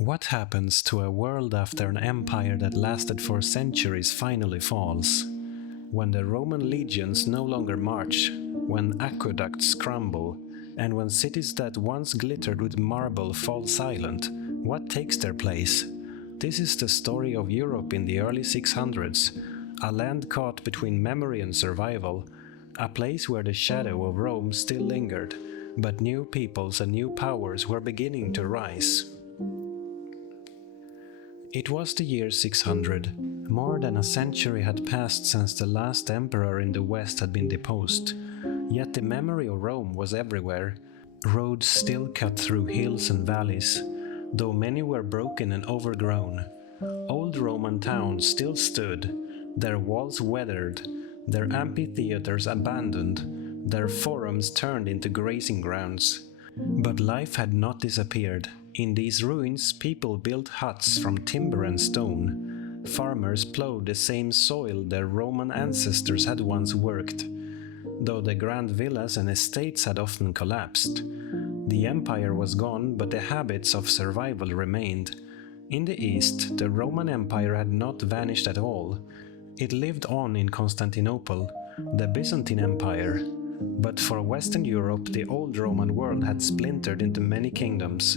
What happens to a world after an empire that lasted for centuries finally falls? When the Roman legions no longer march, when aqueducts crumble, and when cities that once glittered with marble fall silent, what takes their place? This is the story of Europe in the early 600s, a land caught between memory and survival, a place where the shadow of Rome still lingered, but new peoples and new powers were beginning to rise. It was the year 600. More than a century had passed since the last emperor in the West had been deposed. Yet the memory of Rome was everywhere. Roads still cut through hills and valleys, though many were broken and overgrown. Old Roman towns still stood, their walls weathered, their amphitheaters abandoned, their forums turned into grazing grounds. But life had not disappeared. In these ruins, people built huts from timber and stone. Farmers plowed the same soil their Roman ancestors had once worked. Though the grand villas and estates had often collapsed, the empire was gone, but the habits of survival remained. In the east, the Roman Empire had not vanished at all. It lived on in Constantinople, the Byzantine Empire. But for Western Europe, the old Roman world had splintered into many kingdoms.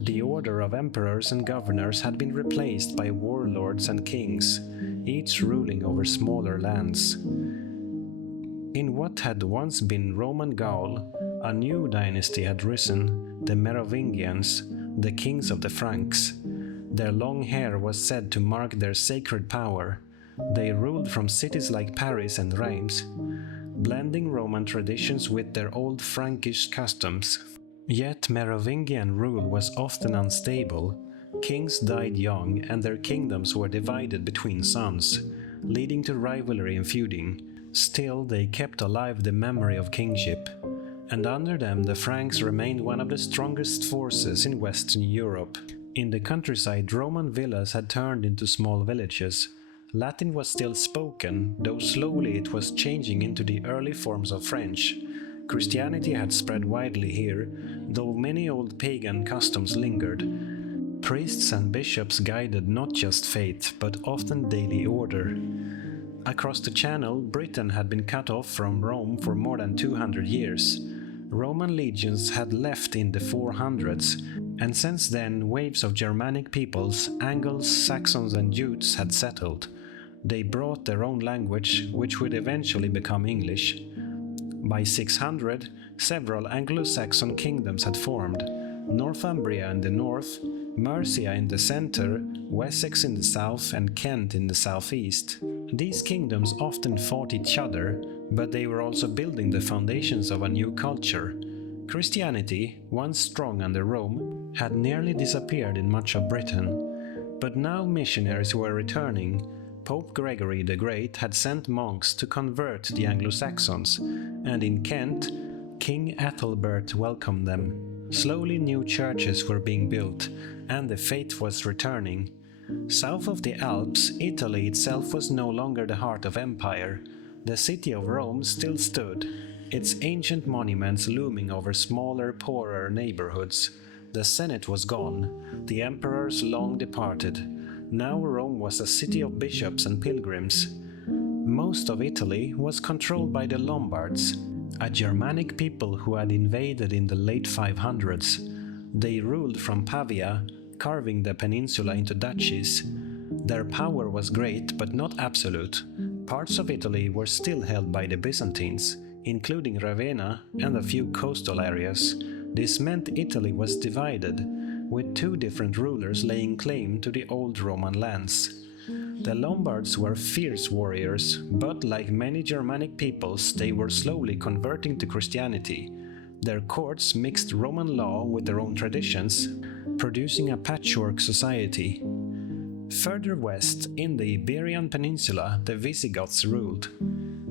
The order of emperors and governors had been replaced by warlords and kings, each ruling over smaller lands. In what had once been Roman Gaul, a new dynasty had risen, the Merovingians, the kings of the Franks. Their long hair was said to mark their sacred power. They ruled from cities like Paris and Reims, blending Roman traditions with their old Frankish customs. Yet Merovingian rule was often unstable. Kings died young, and their kingdoms were divided between sons, leading to rivalry and feuding. Still, they kept alive the memory of kingship, and under them the Franks remained one of the strongest forces in Western Europe. In the countryside, Roman villas had turned into small villages. Latin was still spoken, though slowly it was changing into the early forms of French. Christianity had spread widely here, though many old pagan customs lingered. Priests and bishops guided not just faith, but often daily order. Across the Channel, Britain had been cut off from Rome for more than 200 years. Roman legions had left in the 400s, and since then waves of Germanic peoples, Anglo-Saxons and Jutes had settled. They brought their own language, which would eventually become English. By 600, several Anglo-Saxon kingdoms had formed: Northumbria in the north, Mercia in the center, Wessex in the south, and Kent in the southeast. These kingdoms often fought each other, but they were also building the foundations of a new culture. Christianity, once strong under Rome, had nearly disappeared in much of Britain. But now missionaries were returning. Pope Gregory the Great had sent monks to convert the Anglo-Saxons, and in Kent, King Ethelbert welcomed them. Slowly new churches were being built, and the faith was returning. South of the Alps, Italy itself was no longer the heart of empire. The city of Rome still stood, its ancient monuments looming over smaller, poorer neighborhoods. The Senate was gone, the emperors long departed. Now Rome was a city of bishops and pilgrims. Most of Italy was controlled by the Lombards, a Germanic people who had invaded in the late 500s. They ruled from Pavia, carving the peninsula into duchies. Their power was great, but not absolute. Parts of Italy were still held by the Byzantines, including Ravenna and a few coastal areas. This meant Italy was divided, with two different rulers laying claim to the old Roman lands. The Lombards were fierce warriors, but like many Germanic peoples, they were slowly converting to Christianity. Their courts mixed Roman law with their own traditions, producing a patchwork society. Further west, in the Iberian Peninsula, the Visigoths ruled.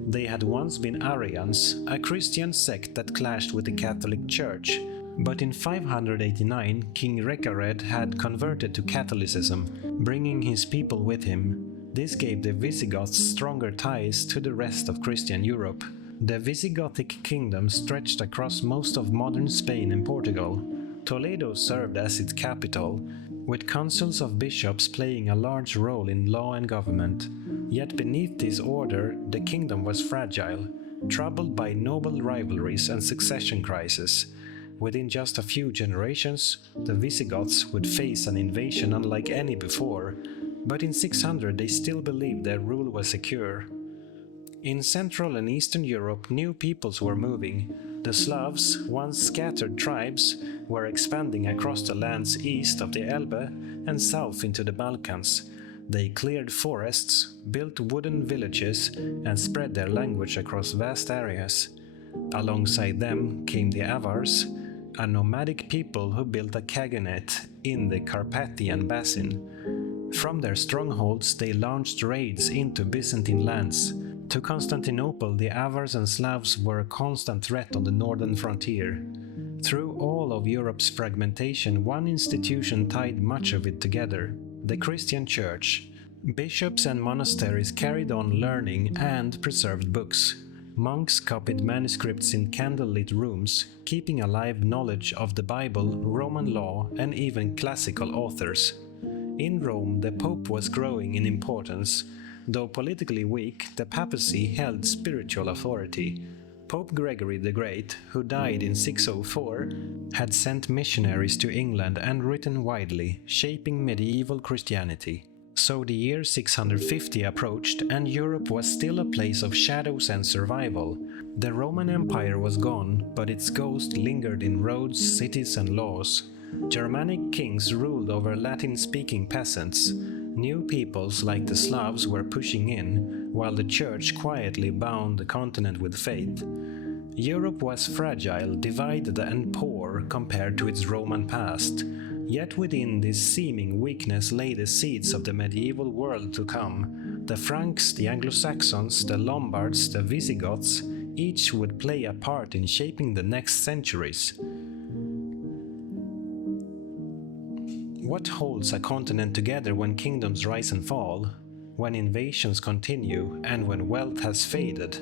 They had once been Arians, a Christian sect that clashed with the Catholic Church. But in 589, King Recared had converted to Catholicism, bringing his people with him. This gave the Visigoths stronger ties to the rest of Christian Europe. The Visigothic kingdom stretched across most of modern Spain and Portugal. Toledo served as its capital. with councils of bishops playing a large role in law and government. Yet beneath this order, the kingdom was fragile, troubled by noble rivalries and succession crises. Within just a few generations, the Visigoths would face an invasion unlike any before, but in 600 they still believed their rule was secure. In Central and Eastern Europe, new peoples were moving. The Slavs, once scattered tribes, were expanding across the lands east of the Elbe and south into the Balkans. They cleared forests, built wooden villages, and spread their language across vast areas. Alongside them came the Avars, a nomadic people who built a khaganate in the Carpathian Basin. From their strongholds they launched raids into Byzantine lands. To Constantinople, the Avars and Slavs were a constant threat on the northern frontier. Through all of Europe's fragmentation, one institution tied much of it together: the Christian Church. Bishops and monasteries carried on learning and preserved books. Monks copied manuscripts in candlelit rooms, keeping alive knowledge of the Bible, Roman law, and even classical authors. In Rome, the Pope was growing in importance. Though politically weak, the papacy held spiritual authority. Pope Gregory the Great, who died in 604, had sent missionaries to England and written widely, shaping medieval Christianity. So the year 650 approached, and Europe was still a place of shadows and survival. The Roman Empire was gone, but its ghost lingered in roads, cities, and laws. Germanic kings ruled over Latin-speaking peasants. New peoples like the Slavs were pushing in, while the Church quietly bound the continent with faith. Europe was fragile, divided, and poor compared to its Roman past. Yet within this seeming weakness lay the seeds of the medieval world to come. The Franks, the Anglo-Saxons, the Lombards, the Visigoths, each would play a part in shaping the next centuries. What holds a continent together when kingdoms rise and fall, when invasions continue, and when wealth has faded?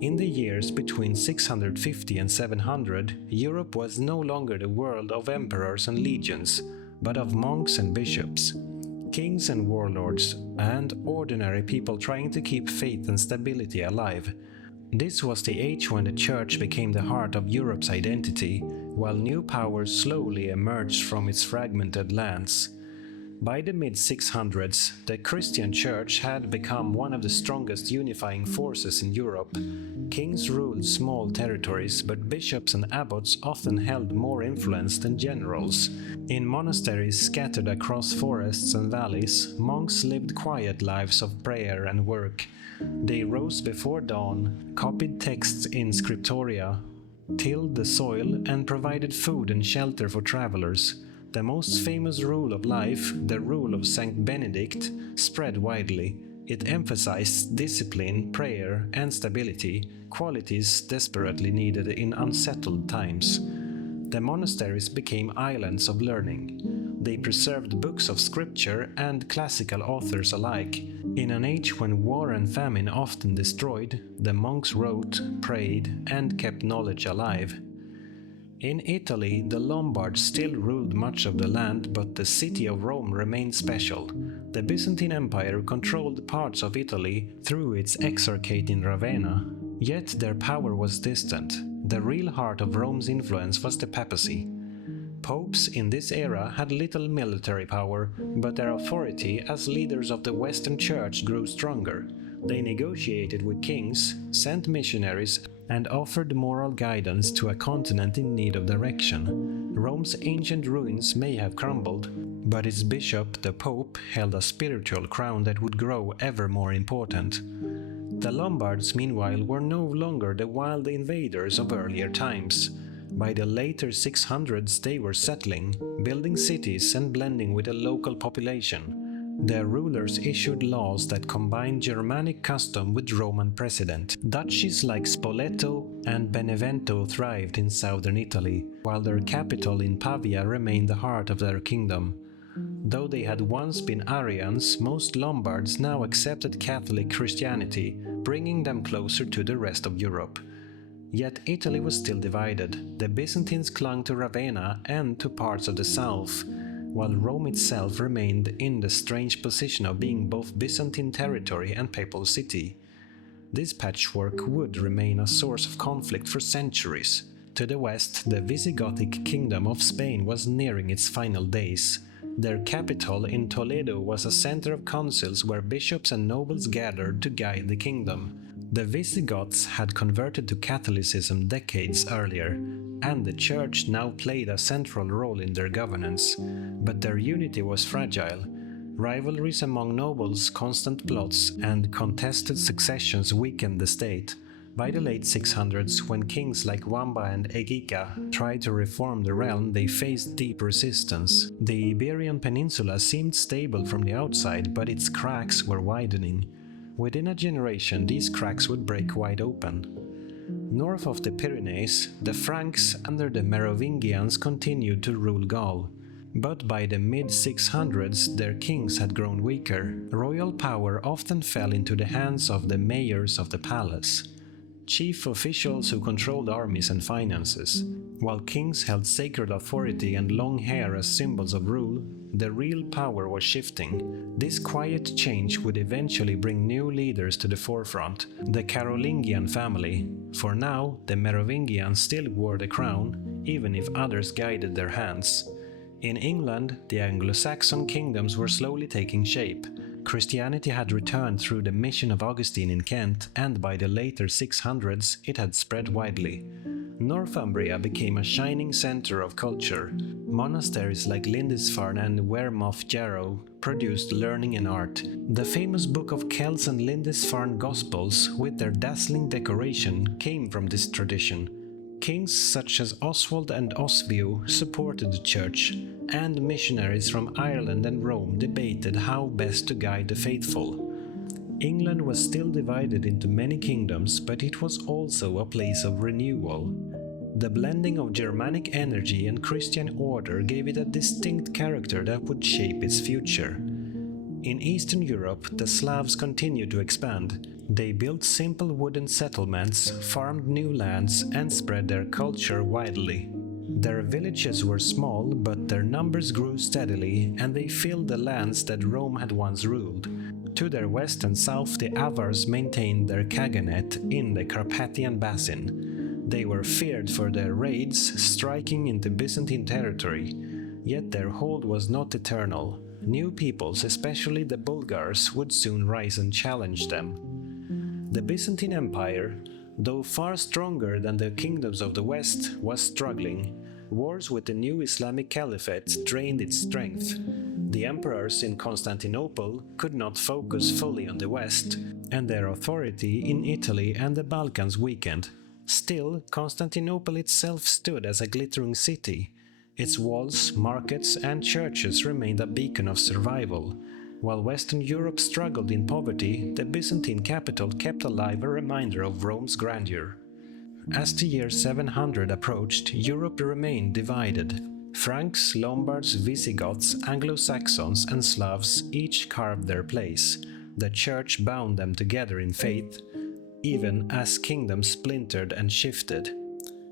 In the years between 650 and 700, Europe was no longer the world of emperors and legions, but of monks and bishops, kings and warlords, and ordinary people trying to keep faith and stability alive. This was the age when the Church became the heart of Europe's identity, while new powers slowly emerged from its fragmented lands. By the mid-600s, the Christian Church had become one of the strongest unifying forces in Europe. Kings ruled small territories, but bishops and abbots often held more influence than generals. In monasteries scattered across forests and valleys, monks lived quiet lives of prayer and work. They rose before dawn, copied texts in scriptoria, tilled the soil, and provided food and shelter for travelers. The most famous rule of life, the rule of Saint Benedict, spread widely. It emphasized discipline, prayer, and stability, qualities desperately needed in unsettled times. The monasteries became islands of learning. They preserved books of scripture and classical authors alike. In an age when war and famine often destroyed, the monks wrote, prayed, and kept knowledge alive. In Italy, the Lombards still ruled much of the land, but the city of Rome remained special. The Byzantine Empire controlled parts of Italy through its exarchate in Ravenna. Yet their power was distant. The real heart of Rome's influence was the papacy. Popes in this era had little military power, but their authority as leaders of the Western Church grew stronger. They negotiated with kings, sent missionaries, and offered moral guidance to a continent in need of direction. Rome's ancient ruins may have crumbled, but its bishop, the Pope, held a spiritual crown that would grow ever more important. The Lombards, meanwhile, were no longer the wild invaders of earlier times. By the later 600s they were settling, building cities and blending with the local population. Their rulers issued laws that combined Germanic custom with Roman precedent. Duchies like Spoleto and Benevento thrived in southern Italy, while their capital in Pavia remained the heart of their kingdom. Though they had once been Arians, most Lombards now accepted Catholic Christianity, bringing them closer to the rest of Europe. Yet Italy was still divided. The Byzantines clung to Ravenna and to parts of the south, while Rome itself remained in the strange position of being both Byzantine territory and papal city. This patchwork would remain a source of conflict for centuries. To the west, the Visigothic kingdom of Spain was nearing its final days. Their capital in Toledo was a center of councils where bishops and nobles gathered to guide the kingdom. The Visigoths had converted to Catholicism decades earlier, and the church now played a central role in their governance. But their unity was fragile. Rivalries among nobles, constant plots, and contested successions weakened the state. By the late 600s, when kings like Wamba and Egica tried to reform the realm, they faced deep resistance. The Iberian Peninsula seemed stable from the outside, but its cracks were widening. Within a generation, these cracks would break wide open. North of the Pyrenees, the Franks under the Merovingians continued to rule Gaul. But by the mid-600s, their kings had grown weaker. Royal power often fell into the hands of the mayors of the palace, chief officials who controlled armies and finances. While kings held sacred authority and long hair as symbols of rule, the real power was shifting. This quiet change would eventually bring new leaders to the forefront, the Carolingian family. For now, the Merovingians still wore the crown, even if others guided their hands. In England, the Anglo-Saxon kingdoms were slowly taking shape. Christianity had returned through the mission of Augustine in Kent, and by the later 600s it had spread widely. Northumbria became a shining center of culture. Monasteries like Lindisfarne and Wearmouth Jarrow produced learning and art. The famous Book of Kells and Lindisfarne Gospels, with their dazzling decoration, came from this tradition. Kings such as Oswald and Oswiu supported the church, and missionaries from Ireland and Rome debated how best to guide the faithful. England was still divided into many kingdoms, but it was also a place of renewal. The blending of Germanic energy and Christian order gave it a distinct character that would shape its future. In Eastern Europe, the Slavs continued to expand. They built simple wooden settlements, farmed new lands, and spread their culture widely. Their villages were small, but their numbers grew steadily, and they filled the lands that Rome had once ruled. To their west and south, the Avars maintained their khaganate in the Carpathian Basin. They were feared for their raids, striking into Byzantine territory. Yet their hold was not eternal. New peoples, especially the Bulgars, would soon rise and challenge them. The Byzantine Empire, though far stronger than the kingdoms of the West, was struggling. Wars with the new Islamic Caliphate drained its strength. The emperors in Constantinople could not focus fully on the West, and their authority in Italy and the Balkans weakened. Still, Constantinople itself stood as a glittering city. Its walls, markets, and churches remained a beacon of survival. While Western Europe struggled in poverty, the Byzantine capital kept alive a reminder of Rome's grandeur. As the year 700 approached, Europe remained divided. Franks, Lombards, Visigoths, Anglo-Saxons, and Slavs each carved their place. The Church bound them together in faith, even as kingdoms splintered and shifted.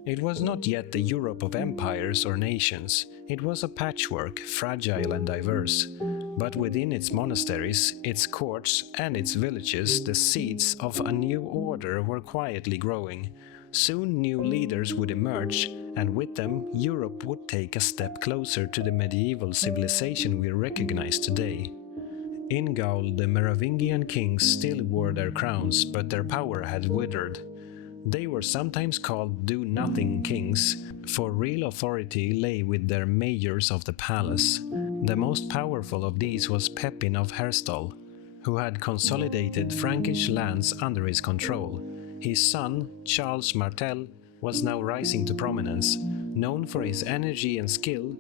It was not yet the Europe of empires or nations. It was a patchwork, fragile and diverse. But within its monasteries, its courts, and its villages, the seeds of a new order were quietly growing. Soon new leaders would emerge, and with them, Europe would take a step closer to the medieval civilization we recognize today. In Gaul, the Merovingian kings still wore their crowns, but their power had withered. They were sometimes called do-nothing kings, for real authority lay with their mayors of the palace. The most powerful of these was Pepin of Herstal, who had consolidated Frankish lands under his control. His son, Charles Martel, was now rising to prominence. Known for his energy and skill,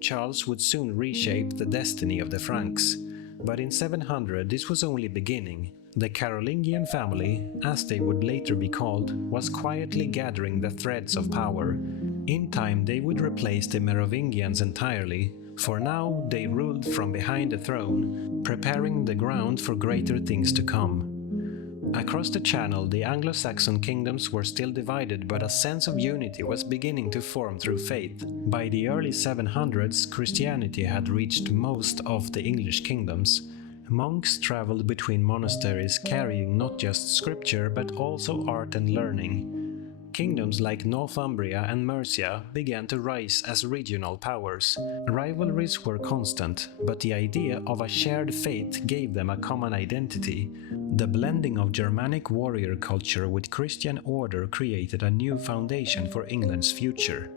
Charles would soon reshape the destiny of the Franks. But in 700 this was only beginning. The Carolingian family, as they would later be called, was quietly gathering the threads of power. In time they would replace the Merovingians entirely. For now they ruled from behind the throne, preparing the ground for greater things to come. Across the Channel, the Anglo-Saxon kingdoms were still divided, but a sense of unity was beginning to form through faith. By the early 700s, Christianity had reached most of the English kingdoms. Monks traveled between monasteries carrying not just scripture but also art and learning. Kingdoms like Northumbria and Mercia began to rise as regional powers. Rivalries were constant, but the idea of a shared faith gave them a common identity. The blending of Germanic warrior culture with Christian order created a new foundation for England's future.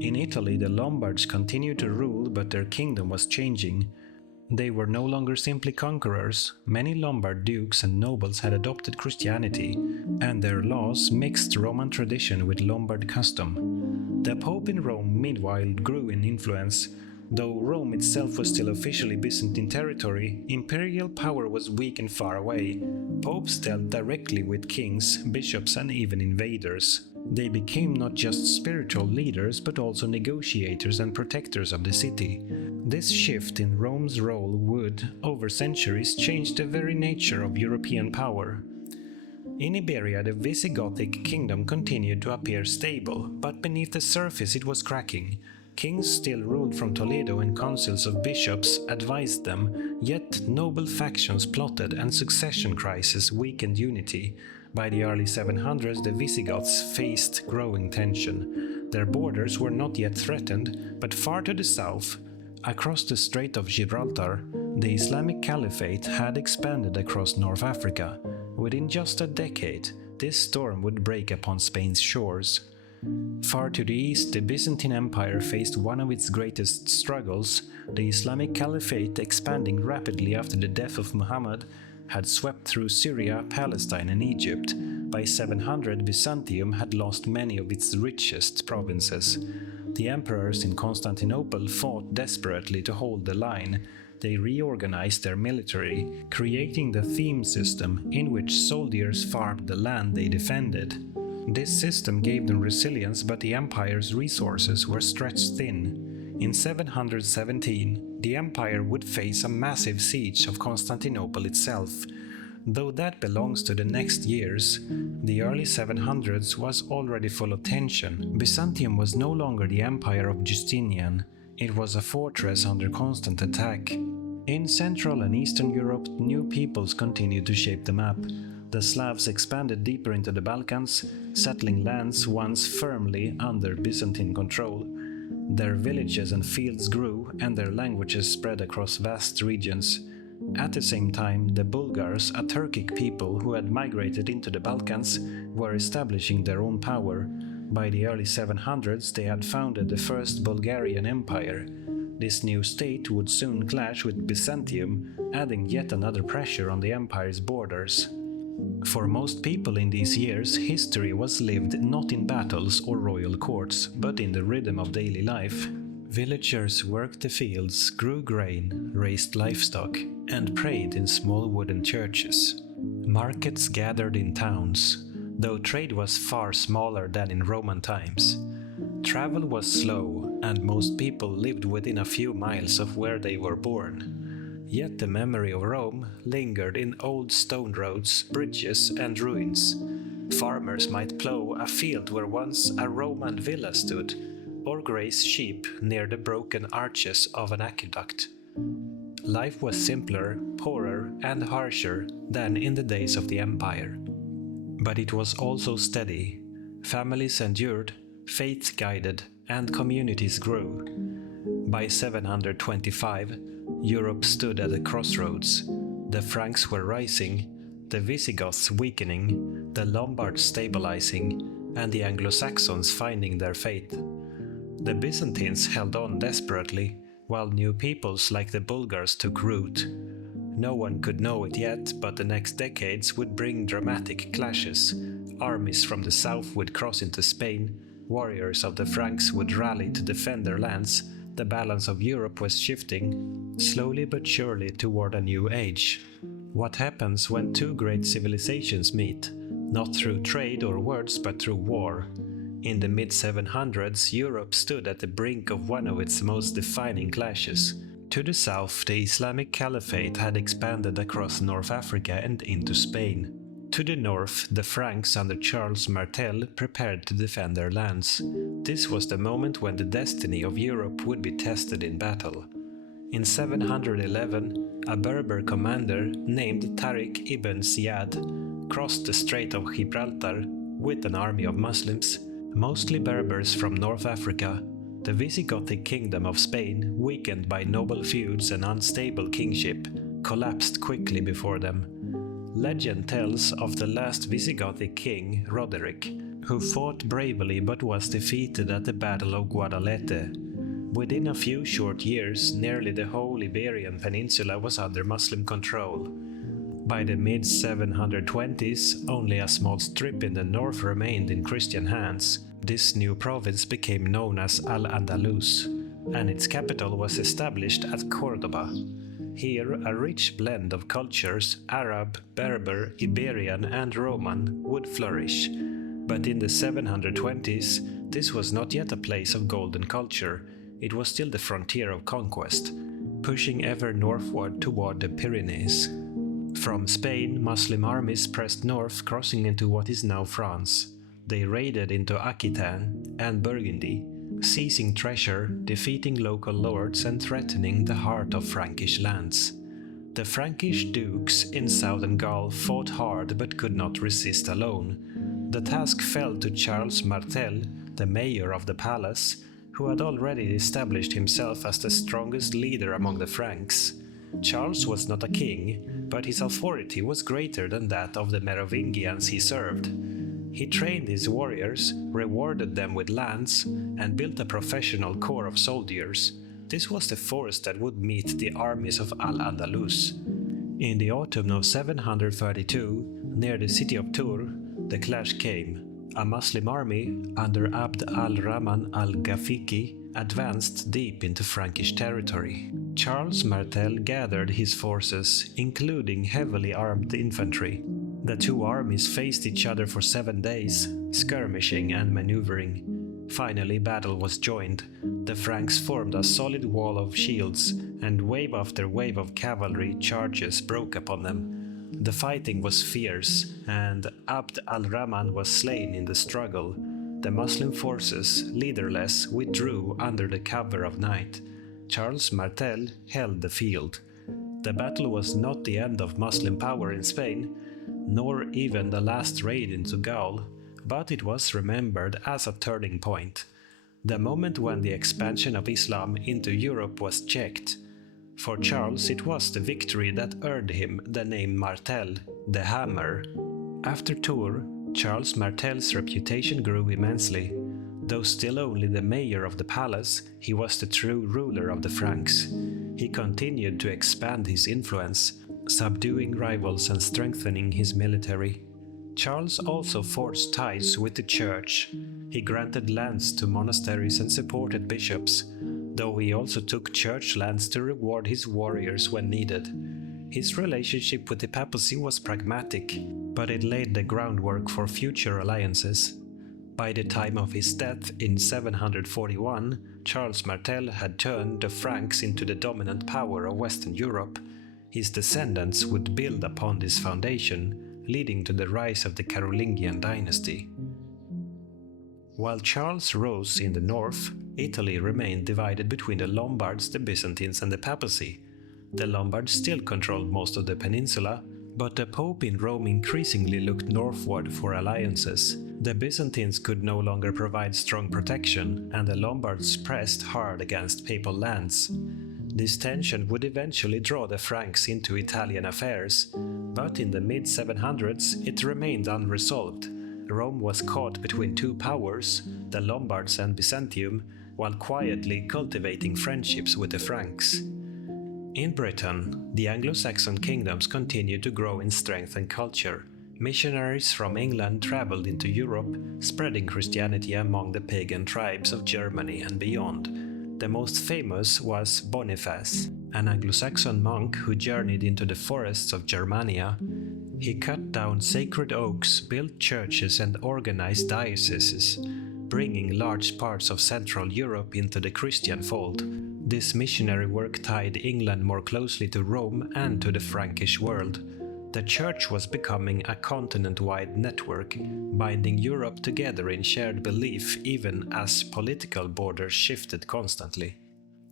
In Italy, the Lombards continued to rule, but their kingdom was changing. They were no longer simply conquerors. Many Lombard dukes and nobles had adopted Christianity, and their laws mixed Roman tradition with Lombard custom. The Pope in Rome, meanwhile, grew in influence. Though Rome itself was still officially Byzantine territory, imperial power was weak and far away. Popes dealt directly with kings, bishops, and even invaders. They became not just spiritual leaders but also negotiators and protectors of the city. This shift in Rome's role would, over centuries, change the very nature of European power. In Iberia, the Visigothic kingdom continued to appear stable, but beneath the surface it was cracking. Kings still ruled from Toledo and councils of bishops advised them, yet noble factions plotted and succession crises weakened unity. By the early 700s, the Visigoths faced growing tension. Their borders were not yet threatened, but far to the south, across the Strait of Gibraltar, the Islamic Caliphate had expanded across North Africa. Within just a decade, this storm would break upon Spain's shores. Far to the east, the Byzantine Empire faced one of its greatest struggles. The Islamic Caliphate, expanding rapidly after the death of Muhammad, had swept through Syria, Palestine, and Egypt. By 700, Byzantium had lost many of its richest provinces. The emperors in Constantinople fought desperately to hold the line. They reorganized their military, creating the theme system in which soldiers farmed the land they defended. This system gave them resilience, but the empire's resources were stretched thin. In 717, the empire would face a massive siege of Constantinople itself. Though that belongs to the next years, the early 700s was already full of tension. Byzantium was no longer the empire of Justinian. It was a fortress under constant attack. In Central and Eastern Europe, new peoples continued to shape the map. The Slavs expanded deeper into the Balkans, settling lands once firmly under Byzantine control. Their villages and fields grew, and their languages spread across vast regions. At the same time, the Bulgars, a Turkic people who had migrated into the Balkans, were establishing their own power. By the early 700s, they had founded the First Bulgarian Empire. This new state would soon clash with Byzantium, adding yet another pressure on the empire's borders. For most people in these years, history was lived not in battles or royal courts, but in the rhythm of daily life. Villagers worked the fields, grew grain, raised livestock, and prayed in small wooden churches. Markets gathered in towns, though trade was far smaller than in Roman times. Travel was slow, and most people lived within a few miles of where they were born. Yet the memory of Rome lingered in old stone roads, bridges, and ruins. Farmers might plow a field where once a Roman villa stood, or graze sheep near the broken arches of an aqueduct. Life was simpler, poorer, and harsher than in the days of the empire. But it was also steady. Families endured, faith guided, and communities grew. By 725, Europe stood at a crossroads. The Franks were rising, the Visigoths weakening, the Lombards stabilizing, and the Anglo-Saxons finding their fate. The Byzantines held on desperately, while new peoples like the Bulgars took root. No one could know it yet, but the next decades would bring dramatic clashes. Armies from the south would cross into Spain, warriors of the Franks would rally to defend their lands. The balance of Europe was shifting, slowly but surely, toward a new age. What happens when two great civilizations meet? Not through trade or words, but through war. In the mid-700s, Europe stood at the brink of one of its most defining clashes. To the south, the Islamic Caliphate had expanded across North Africa and into Spain. To the north, the Franks under Charles Martel prepared to defend their lands. This was the moment when the destiny of Europe would be tested in battle. In 711, a Berber commander named Tariq ibn Ziyad crossed the Strait of Gibraltar with an army of Muslims, mostly Berbers from North Africa. The Visigothic kingdom of Spain, weakened by noble feuds and unstable kingship, collapsed quickly before them. Legend tells of the last Visigothic king, Roderick, who fought bravely but was defeated at the Battle of Guadalete. Within a few short years, nearly the whole Iberian Peninsula was under Muslim control. By the mid-720s, only a small strip in the north remained in Christian hands. This new province became known as al-Andalus, and its capital was established at Córdoba. Here, a rich blend of cultures, Arab, Berber, Iberian and Roman, would flourish. But in the 720s, this was not yet a place of golden culture. It was still the frontier of conquest, pushing ever northward toward the Pyrenees. From Spain, Muslim armies pressed north, crossing into what is now France. They raided into Aquitaine and Burgundy, seizing treasure, defeating local lords and threatening the heart of Frankish lands. The Frankish dukes in southern Gaul fought hard but could not resist alone. The task fell to Charles Martel, the mayor of the palace, who had already established himself as the strongest leader among the Franks. Charles was not a king, but his authority was greater than that of the Merovingians he served. He trained his warriors, rewarded them with lands, and built a professional corps of soldiers. This was the force that would meet the armies of al-Andalus. In the autumn of 732, near the city of Tours, the clash came. A Muslim army under Abd al-Rahman al-Ghafiqi advanced deep into Frankish territory. Charles Martel gathered his forces, including heavily armed infantry. The two armies faced each other for 7 days, skirmishing and maneuvering. Finally, battle was joined. The Franks formed a solid wall of shields, and wave after wave of cavalry charges broke upon them. The fighting was fierce, and Abd al-Rahman was slain in the struggle. The Muslim forces, leaderless, withdrew under the cover of night. Charles Martel held the field. The battle was not the end of Muslim power in Spain, nor even the last raid into Gaul, but it was remembered as a turning point, the moment when the expansion of Islam into Europe was checked. For Charles, it was the victory that earned him the name Martel, the Hammer. After Tours, Charles Martel's reputation grew immensely. Though still only the mayor of the palace, he was the true ruler of the Franks. He continued to expand his influence, subduing rivals and strengthening his military. Charles also forged ties with the church. He granted lands to monasteries and supported bishops, though he also took church lands to reward his warriors when needed. His relationship with the papacy was pragmatic, but it laid the groundwork for future alliances. By the time of his death in 741, Charles Martel had turned the Franks into the dominant power of Western Europe. His descendants would build upon this foundation, leading to the rise of the Carolingian dynasty. While Charles rose in the north, Italy remained divided between the Lombards, the Byzantines and the papacy. The Lombards still controlled most of the peninsula, but the Pope in Rome increasingly looked northward for alliances. The Byzantines could no longer provide strong protection, and the Lombards pressed hard against papal lands. This tension would eventually draw the Franks into Italian affairs, but in the mid-700s it remained unresolved. Rome was caught between two powers, the Lombards and Byzantium, while quietly cultivating friendships with the Franks. In Britain, the Anglo-Saxon kingdoms continued to grow in strength and culture. Missionaries from England traveled into Europe, spreading Christianity among the pagan tribes of Germany and beyond. The most famous was Boniface, an Anglo-Saxon monk who journeyed into the forests of Germania. He cut down sacred oaks, built churches and organized dioceses, bringing large parts of Central Europe into the Christian fold. This missionary work tied England more closely to Rome and to the Frankish world. The Church was becoming a continent-wide network, binding Europe together in shared belief even as political borders shifted constantly.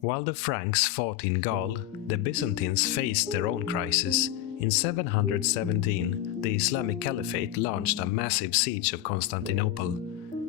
While the Franks fought in Gaul, the Byzantines faced their own crisis. In 717, the Islamic Caliphate launched a massive siege of Constantinople.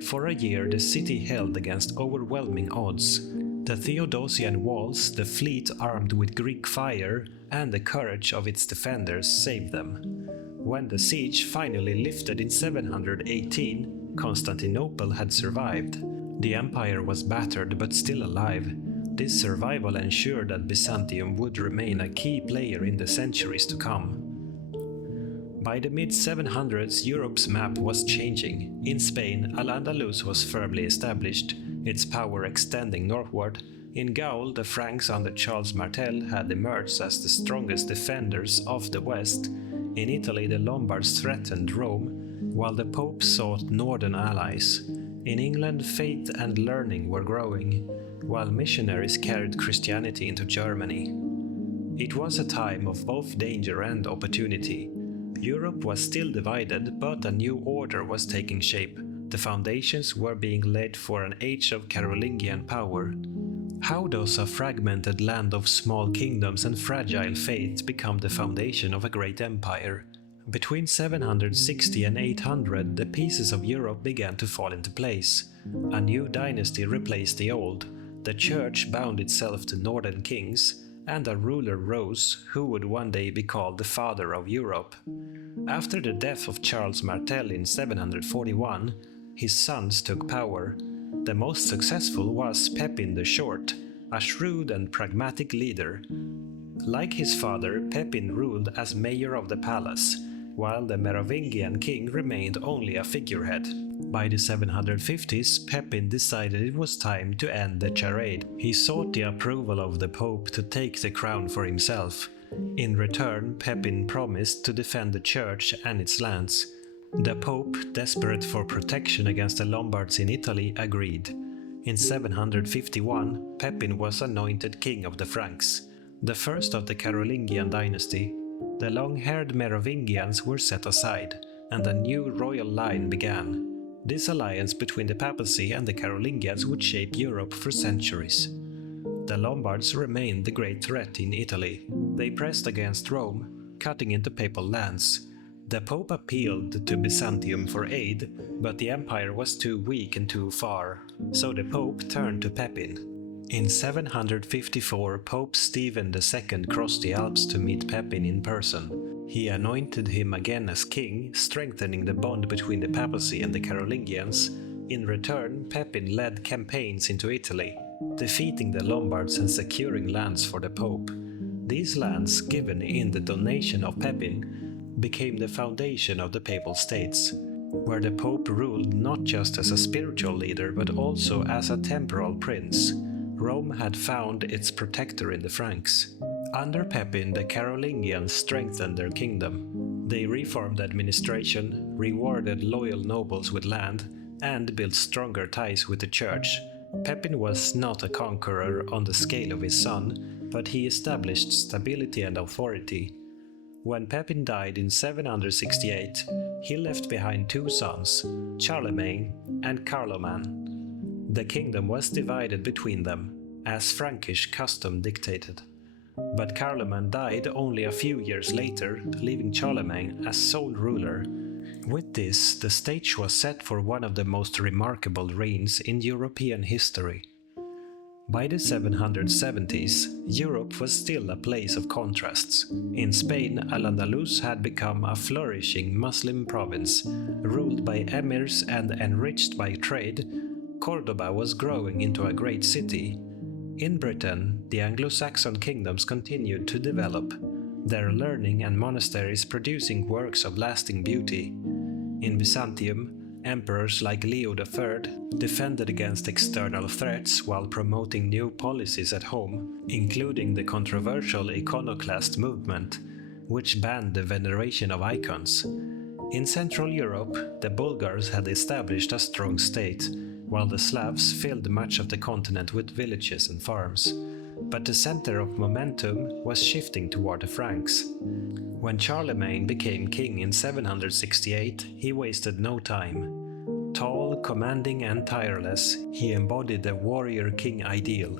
For a year, the city held against overwhelming odds. The Theodosian walls, the fleet armed with Greek fire, and the courage of its defenders saved them. When the siege finally lifted in 718, Constantinople had survived. The empire was battered but still alive. This survival ensured that Byzantium would remain a key player in the centuries to come. By the mid-700s, Europe's map was changing. In Spain, al-Andalus was firmly established, its power extending northward. In Gaul, the Franks under Charles Martel had emerged as the strongest defenders of the West. In Italy, the Lombards threatened Rome, while the Pope sought northern allies. In England, faith and learning were growing, while missionaries carried Christianity into Germany. It was a time of both danger and opportunity. Europe was still divided, but a new order was taking shape. The foundations were being laid for an age of Carolingian power. How does a fragmented land of small kingdoms and fragile faiths become the foundation of a great empire? Between 760 and 800, the pieces of Europe began to fall into place. A new dynasty replaced the old. The Church bound itself to northern kings, and a ruler rose who would one day be called the Father of Europe. After the death of Charles Martel in 741, his sons took power. The most successful was Pepin the Short, a shrewd and pragmatic leader. Like his father, Pepin ruled as mayor of the palace, while the Merovingian king remained only a figurehead. By the 750s, Pepin decided it was time to end the charade. He sought the approval of the Pope to take the crown for himself. In return, Pepin promised to defend the Church and its lands. The Pope, desperate for protection against the Lombards in Italy, agreed. In 751, Pepin was anointed king of the Franks, the first of the Carolingian dynasty. The long-haired Merovingians were set aside, and a new royal line began. This alliance between the papacy and the Carolingians would shape Europe for centuries. The Lombards remained the great threat in Italy. They pressed against Rome, cutting into papal lands. The Pope appealed to Byzantium for aid, but the empire was too weak and too far, so the Pope turned to Pepin. In 754, Pope Stephen II crossed the Alps to meet Pepin in person. He anointed him again as king, strengthening the bond between the papacy and the Carolingians. In return, Pepin led campaigns into Italy, defeating the Lombards and securing lands for the Pope. These lands, given in the donation of Pepin, became the foundation of the Papal States, where the Pope ruled not just as a spiritual leader but also as a temporal prince. Rome had found its protector in the Franks. Under Pepin, the Carolingians strengthened their kingdom. They reformed administration, rewarded loyal nobles with land, and built stronger ties with the Church. Pepin was not a conqueror on the scale of his son, but he established stability and authority. When Pepin died in 768, he left behind two sons, Charlemagne and Carloman. The kingdom was divided between them, as Frankish custom dictated. But Carloman died only a few years later, leaving Charlemagne as sole ruler. With this, the stage was set for one of the most remarkable reigns in European history. By the 770s, Europe was still a place of contrasts. In Spain, al-Andalus had become a flourishing Muslim province, ruled by emirs and enriched by trade. Cordoba was growing into a great city. In Britain, the Anglo-Saxon kingdoms continued to develop, their learning and monasteries producing works of lasting beauty. In Byzantium, emperors like Leo III defended against external threats while promoting new policies at home, including the controversial iconoclast movement, which banned the veneration of icons. In Central Europe, the Bulgars had established a strong state, while the Slavs filled much of the continent with villages and farms. but the center of momentum was shifting toward the Franks. When Charlemagne became king in 768, he wasted no time. Tall, commanding and tireless, he embodied the warrior king ideal.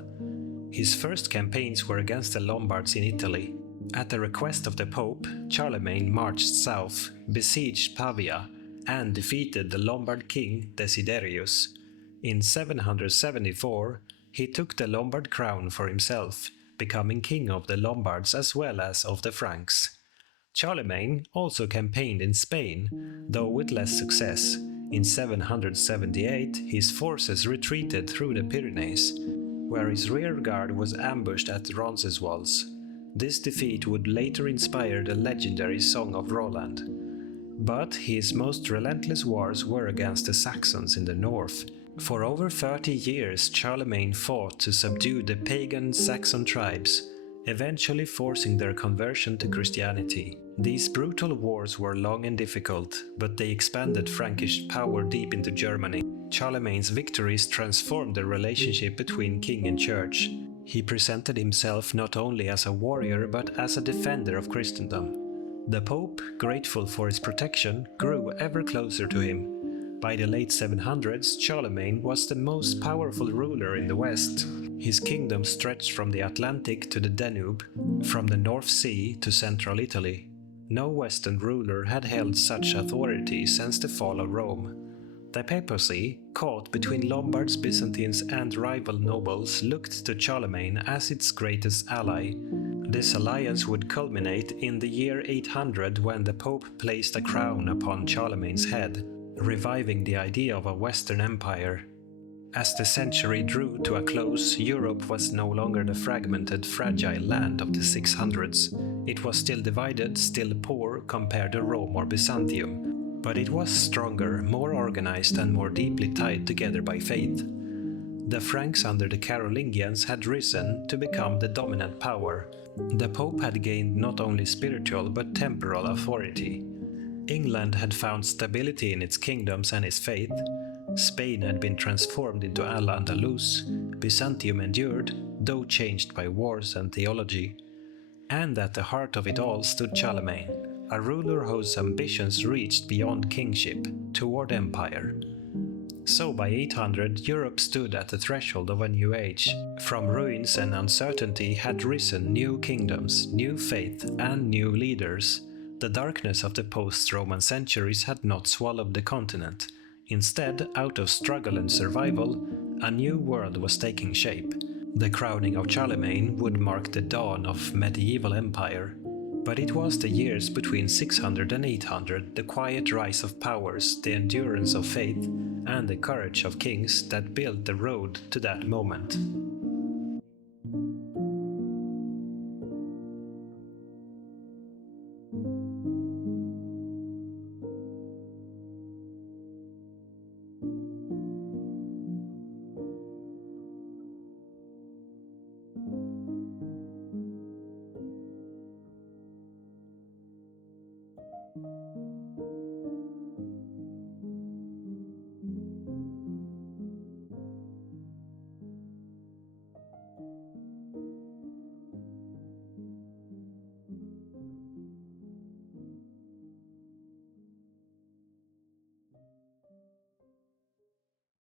His first campaigns were against the Lombards in Italy. At the request of the Pope, Charlemagne marched south, besieged Pavia, and defeated the Lombard king Desiderius. In 774, he took the Lombard crown for himself, becoming king of the Lombards as well as of the Franks. Charlemagne also campaigned in Spain, though with less success. In 778, his forces retreated through the Pyrenees, where his rear guard was ambushed at Roncesvalles. This defeat would later inspire the legendary Song of Roland. But his most relentless wars were against the Saxons in the north. For over 30 years, Charlemagne fought to subdue the pagan Saxon tribes, eventually forcing their conversion to Christianity. These brutal wars were long and difficult, but they expanded Frankish power deep into Germany. Charlemagne's victories transformed the relationship between king and church. He presented himself not only as a warrior but as a defender of Christendom. The Pope, grateful for his protection, grew ever closer to him. By the late 700s, Charlemagne was the most powerful ruler in the West. His kingdom stretched from the Atlantic to the Danube, from the North Sea to central Italy. No Western ruler had held such authority since the fall of Rome. The papacy, caught between Lombards, Byzantines and rival nobles, looked to Charlemagne as its greatest ally. This alliance would culminate in the year 800 when the Pope placed a crown upon Charlemagne's head, reviving the idea of a Western Empire. As the century drew to a close, Europe was no longer the fragmented, fragile land of the 600s. It was still divided, still poor compared to Rome or Byzantium. But it was stronger, more organized and more deeply tied together by faith. The Franks under the Carolingians had risen to become the dominant power. The Pope had gained not only spiritual but temporal authority. England had found stability in its kingdoms and its faith. Spain had been transformed into al-Andalus. Byzantium endured, though changed by wars and theology. And at the heart of it all stood Charlemagne, a ruler whose ambitions reached beyond kingship, toward empire. So by 800, Europe stood at the threshold of a new age. From ruins and uncertainty had risen new kingdoms, new faith, and new leaders. The darkness of the post-Roman centuries had not swallowed the continent. Instead, out of struggle and survival, a new world was taking shape. The crowning of Charlemagne would mark the dawn of medieval empire. But it was the years between 600 and 800, the quiet rise of powers, the endurance of faith, and the courage of kings that built the road to that moment.